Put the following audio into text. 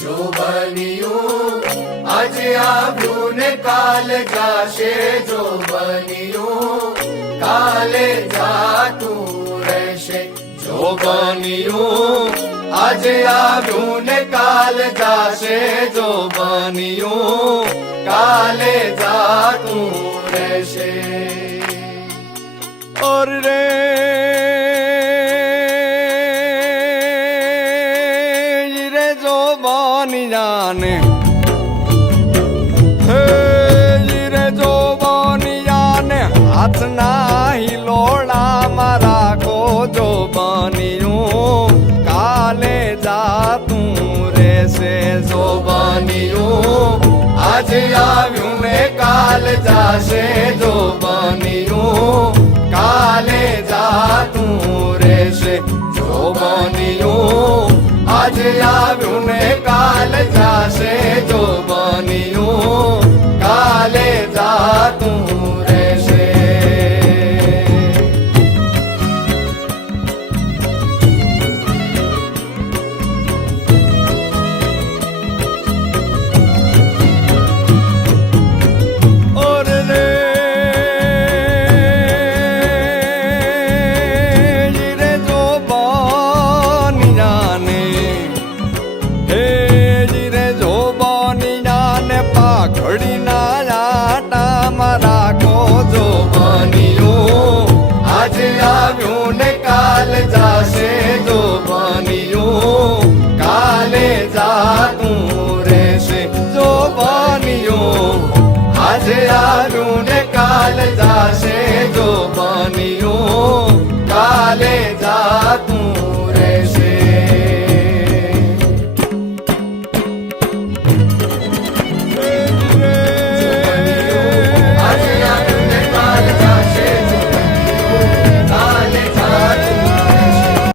જો બન્યું આજે આવ્યું ને કાલ જાશે, જો બન્યું કાલે જાતું રહેશે. જો બન્યું આજે આવ્યું ને કાલ જાશે, જો બન્યું કાલે જાતું રહેશે. और रे रे जो बानी जाने रे जो बानी जाने हाथ ना हिलोड़ा मारा को जो बनियूं काले जातूं રહેશે. જો બન્યું આજે આવ્યું ને કાલ જાશે, જો બન્યું કાલે જાતું રહેશે. જો બન્યું આજે આવ્યું ને કાલ જાશે, જો બન્યું